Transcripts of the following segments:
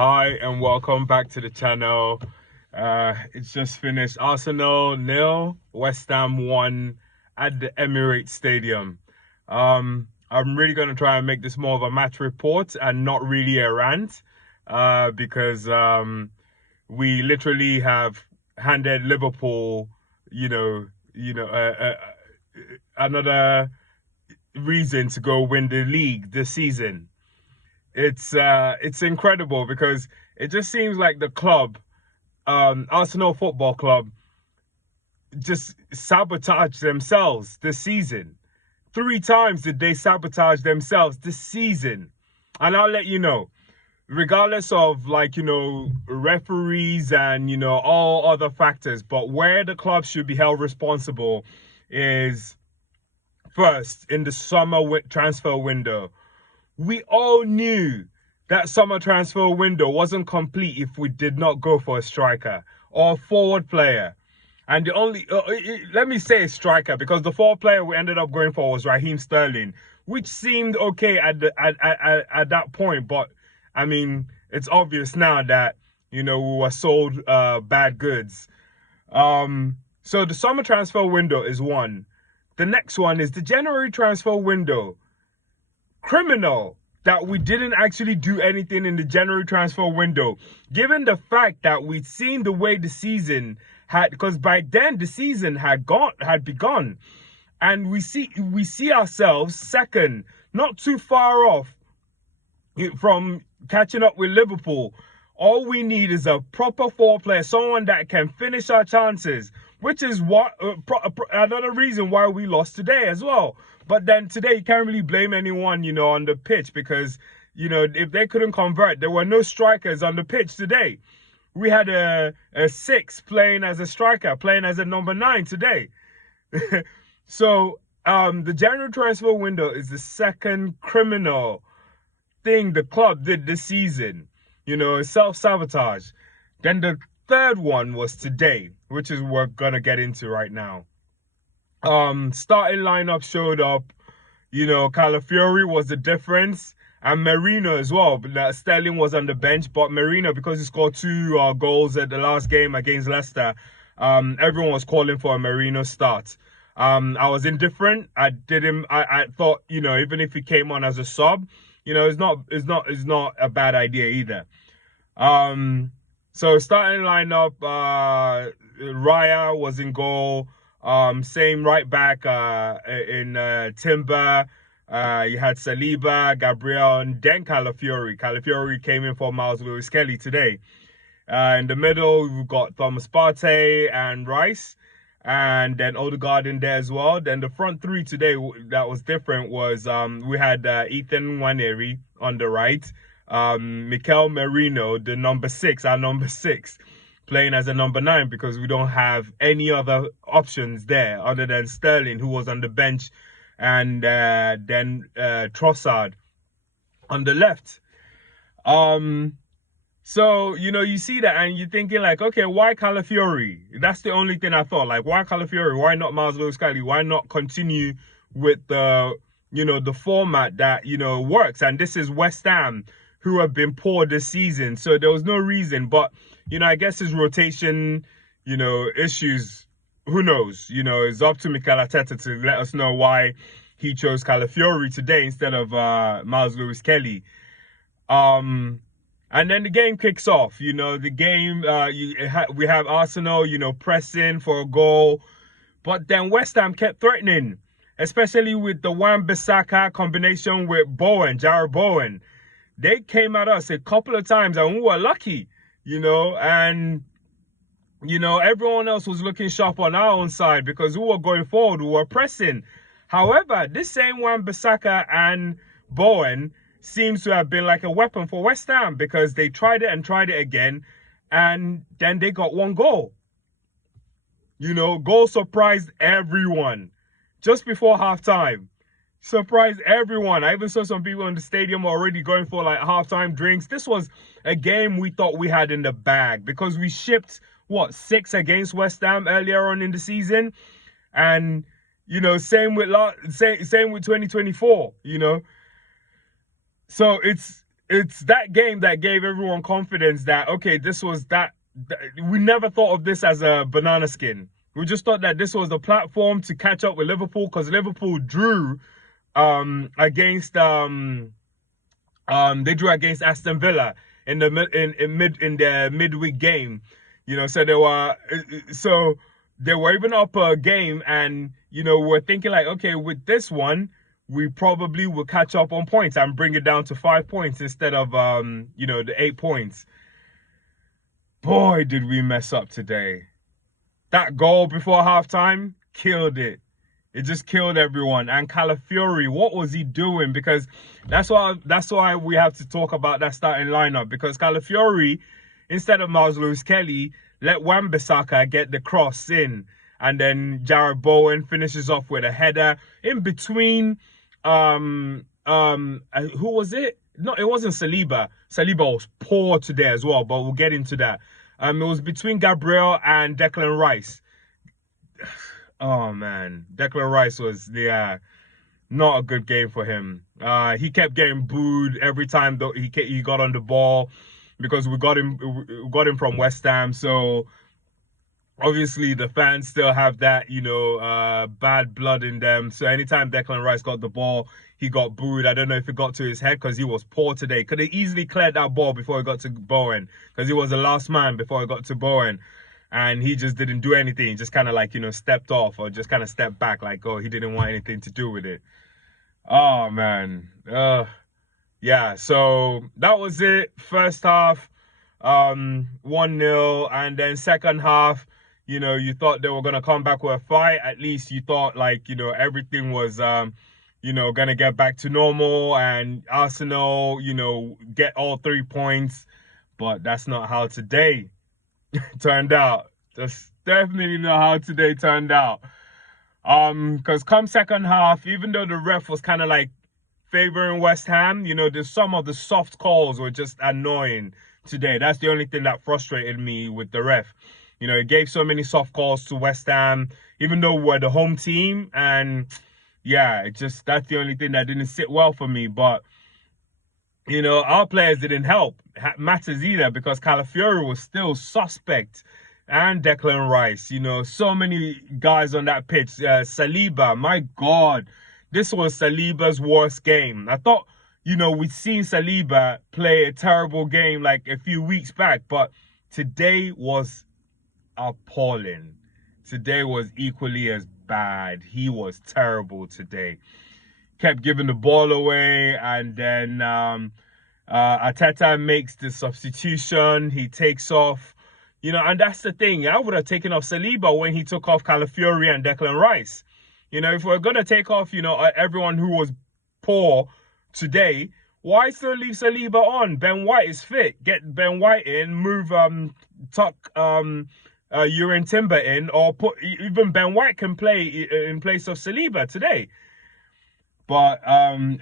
Hi and welcome back to the channel. It's just finished. Arsenal 0, West Ham 1 at the Emirates Stadium. I'm really going to try and make this more of a match report and not really a rant, because we literally have handed Liverpool, you know, another reason to go win the league this season. It's incredible because it just seems like the club, Arsenal Football Club, just sabotaged themselves this season. 3 times did they sabotage themselves this season. And I'll let you know, regardless of referees and all other factors, but where the club should be held responsible is first in the summer transfer window. We all knew that summer transfer window wasn't complete if we did not go for a striker or a forward player. And the only, let me say striker, because the forward player we ended up going for was Raheem Sterling, which seemed okay at that point. But I mean, it's obvious now that, we were sold bad goods. So the summer transfer window is one. The next one is the January transfer window. Criminal that we didn't actually do anything in the January transfer window, given the fact that we'd seen the way the season had, because by then the season had begun, and we see ourselves second, not too far off from catching up with Liverpool. All we need is a proper forward player, someone that can finish our chances, which is what another reason why we lost today as well. But then today you can't really blame anyone, on the pitch, because, if they couldn't convert, there were no strikers on the pitch today. We had a 6 playing as a striker, playing as a number 9 today. So the January transfer window is the second criminal thing the club did this season. Self-sabotage. Then the third one was today, which is what we're gonna get into right now. Starting lineup showed up. Calafiori was the difference, and Merino as well. But Sterling was on the bench, but Merino, because he scored 2 goals at the last game against Leicester, everyone was calling for a Merino start. I was indifferent. I thought, even if he came on as a sub, it's not a bad idea either. So starting lineup, Raya was in goal. Same right back in Timber. You had Saliba, Gabriel, and then Calafiori. Calafiori came in for Miles Lewis-Kelly today. In the middle, we've got Thomas Partey and Rice, and then Odegaard in there as well. Then the front three today that was different was we had Ethan Nwaneri on the right, Mikel Merino, our number 6, playing as a number 9, because we don't have any other options there other than Sterling, who was on the bench, and then Trossard on the left. So, you see that and you're thinking like, okay, why Calafiori? That's the only thing I thought. Like, why Calafiori? Why not Miles Lewis-Kelly? Why not continue with the, the format that, works? And this is West Ham, who have been poor this season. So there was no reason. But, I guess his rotation, issues, who knows? It's up to Mikel Arteta to let us know why he chose Calafiori today instead of Miles Lewis-Kelly. And then the game kicks off. The game, we have Arsenal, pressing for a goal. But then West Ham kept threatening, especially with the Wan-Bissaka combination with Jarrod Bowen. They came at us a couple of times and we were lucky, and, everyone else was looking sharp on our own side because we were going forward, we were pressing. However, this same Wan-Bissaka and Bowen seems to have been like a weapon for West Ham, because they tried it and tried it again, and then they got 1 goal. Goal surprised everyone just before halftime. Surprised everyone. I even saw some people in the stadium already going for like halftime drinks. This was a game we thought we had in the bag, because we shipped 6 against West Ham earlier on in the season, and same with 2024. So it's it's that game that gave everyone confidence that, okay, this was we never thought of this as a banana skin. We just thought that this was the platform to catch up with Liverpool, because Liverpool drew against they drew against Aston Villa in the in their midweek game. So they were even up a game, and we're thinking like, okay, with this one, we probably will catch up on points and bring it down to 5 points instead of the 8 points. Boy, did we mess up today. That goal before halftime killed it. It just killed everyone. And Calafiori, what was he doing? Because that's why we have to talk about that starting lineup. Because Calafiori, instead of Miles Lewis-Kelly, let Wan-Bissaka get the cross in. And then Jared Bowen finishes off with a header in between. Who was it? No, it wasn't Saliba. Saliba was poor today as well, but we'll get into that. It was between Gabriel and Declan Rice. Oh man, Declan Rice was not a good game for him. He kept getting booed every time that he got on the ball, because we got him from West Ham. So obviously the fans still have that bad blood in them. So anytime Declan Rice got the ball, he got booed. I don't know if it got to his head because he was poor today. Could have easily cleared that ball before it got to Bowen, because he was the last man before it got to Bowen. And he just didn't do anything. He just kind of like, stepped off, or just kind of stepped back, like, oh, he didn't want anything to do with it. Oh, man. Yeah, so that was it. First half, 1-0. And then second half, you thought they were going to come back with a fight. At least you thought, like, everything was, going to get back to normal. And Arsenal, get all 3 points. But that's not how today turned out. That's definitely not how today turned out. Because come second half, even though the ref was kind of like favoring West Ham, there's some of the soft calls were just annoying today. That's the only thing that frustrated me with the ref. It gave so many soft calls to West Ham, even though we're the home team. And yeah, that's the only thing that didn't sit well for me. But our players didn't help matters either, because Calafiori was still suspect, and Declan Rice. So many guys on that pitch. Saliba, my God, this was Saliba's worst game. I thought, we'd seen Saliba play a terrible game like a few weeks back, but today was appalling. Today was equally as bad. He was terrible today. Kept giving the ball away, and then Arteta makes the substitution. He takes off, and that's the thing. I would have taken off Saliba when he took off Calafiori and Declan Rice. If we're gonna take off, everyone who was poor today, why still leave Saliba on? Ben White is fit. Get Ben White in. Move tuck Urin Timber in, or put even Ben White can play in place of Saliba today. But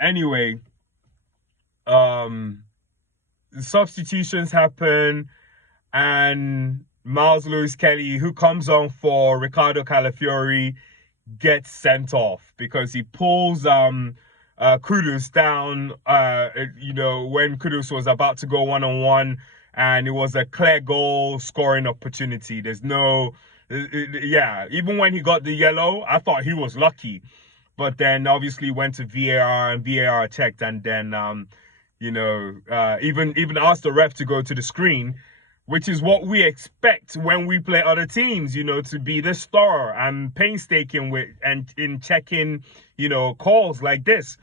anyway, substitutions happen, and Miles Lewis-Kelly, who comes on for Ricardo Calafiori, gets sent off because he pulls Kudus down when Kudus was about to go one-on-one, and it was a clear goal scoring opportunity. There's no even when he got the yellow, I thought he was lucky. But then obviously went to VAR, and VAR checked, and then even asked the ref to go to the screen, which is what we expect when we play other teams, to be this thorough and painstaking in checking, calls like this.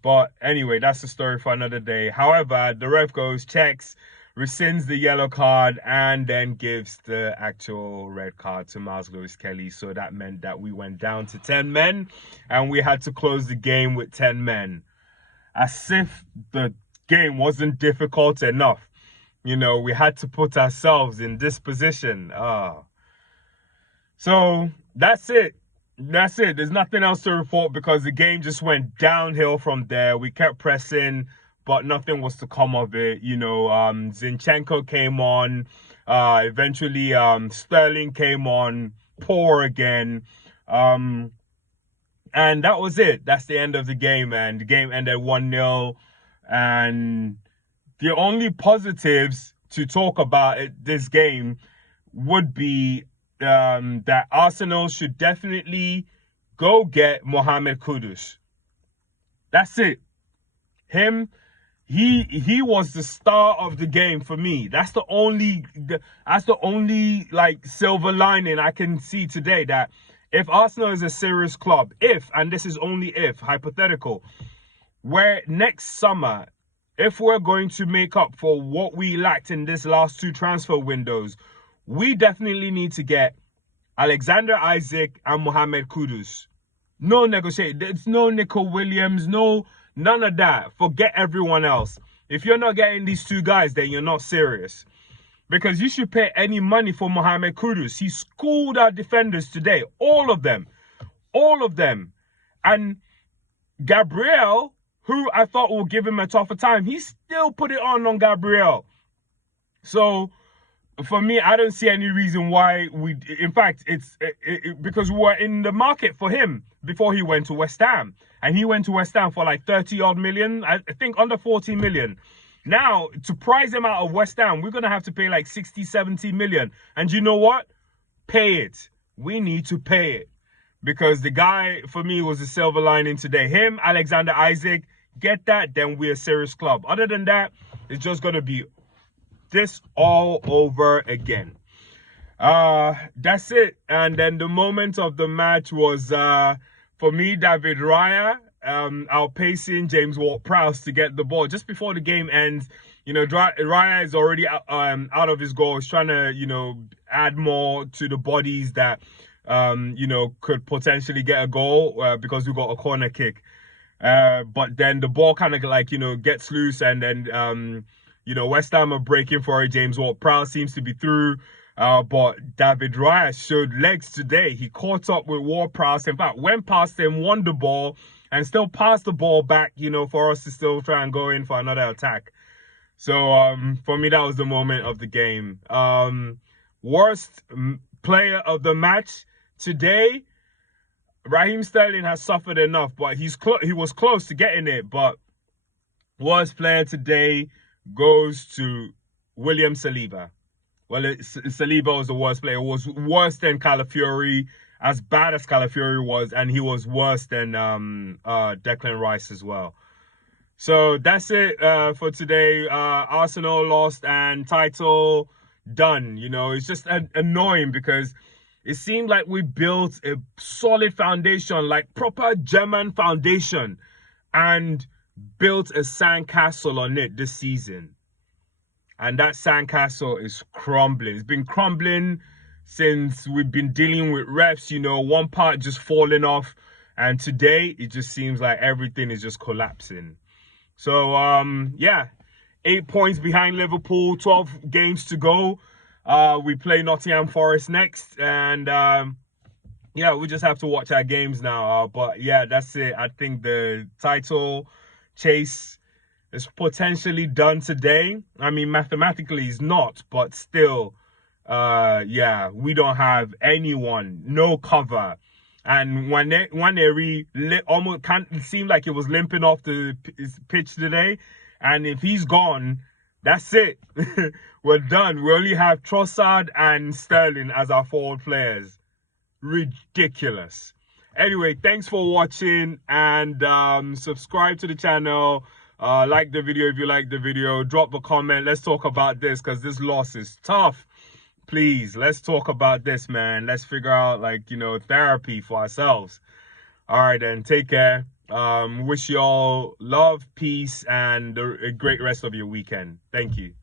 But anyway, that's the story for another day. However, the ref goes, checks, rescinds the yellow card, and then gives the actual red card to Miles Lewis-Kelly. So that meant that we went down to 10 men, and we had to close the game with 10 men. As if the game wasn't difficult enough. We had to put ourselves in this position. So that's it. There's nothing else to report, because the game just went downhill from there. We kept pressing, but nothing was to come of it. Zinchenko came on. Eventually, Sterling came on. Poor again. And that was it. That's the end of the game, man. The game ended 1-0. And the only positives to talk about this game would be that Arsenal should definitely go get Mohamed Kudus. That's it. Him, he was the star of the game for me. That's the only like silver lining I can see today, that if Arsenal is a serious club, and this is only if, hypothetical, where next summer, if we're going to make up for what we lacked in this last two transfer windows, we definitely need to get Alexander Isaac and Mohamed Kudus. No negotiate. There's no Nico Williams, none of that. Forget everyone else. If you're not getting these two guys, then you're not serious. Because you should pay any money for Mohamed Kudus. He schooled our defenders today. All of them. All of them. And Gabriel, who I thought would give him a tougher time, he still put it on Gabriel. So for me, I don't see any reason why in fact, it's because we were in the market for him before he went to West Ham. And he went to West Ham for like 30 odd million, I think under 40 million. Now, to prize him out of West Ham, we're going to have to pay like 60, 70 million. And you know what? Pay it. We need to pay it. Because the guy, for me, was the silver lining today. Him, Alexander Isaac, get that, then we're a serious club. Other than that, it's just going to be this all over again. That's it. And then the moment of the match was, for me, David Raya, outpacing James Ward-Prowse to get the ball just before the game ends. You know, Raya is already out of his goal. He's trying to, you know, add more to the bodies that, you know, could potentially get a goal because we got a corner kick. But then the ball kind of like, you know, gets loose, and then, you know, West Ham are breaking for it. James Ward-Prowse seems to be through. But David Raya showed legs today. He caught up with Ward-Prowse. In fact, went past him, won the ball, and still passed the ball back, you know, for us to still try and go in for another attack. So, for me, that was the moment of the game. Worst player of the match today, Raheem Sterling has suffered enough, but he was close to getting it. But worst player today goes to William Saliba. Well, Saliba was the worst player. It was worse than Calafiori, as bad as Calafiori was, and he was worse than Declan Rice as well. So that's it for today. Arsenal lost and title done. You know, it's just annoying because it seemed like we built a solid foundation, like proper German foundation, and built a sandcastle on it this season. And that sandcastle is crumbling. It's been crumbling since we've been dealing with refs, you know, one part just falling off. And today, it just seems like everything is just collapsing. So, yeah, 8 points behind Liverpool, 12 games to go. We play Nottingham Forest next. And, yeah, we just have to watch our games now. But, yeah, that's it. I think the title chase is potentially done today. I mean, mathematically it's not, but still, yeah, we don't have anyone, no cover. And Nwaneri almost can't seem like it was limping off the pitch today. And if he's gone, that's it. We're done. We only have Trossard and Sterling as our forward players. Ridiculous. Anyway, thanks for watching, and subscribe to the channel. Like the video if you like the video. Drop a comment. Let's talk about this, because this loss is tough. Please, let's talk about this, man. Let's figure out, like, you know, therapy for ourselves. All right, then. Take care. Wish you all love, peace, and a great rest of your weekend. Thank you.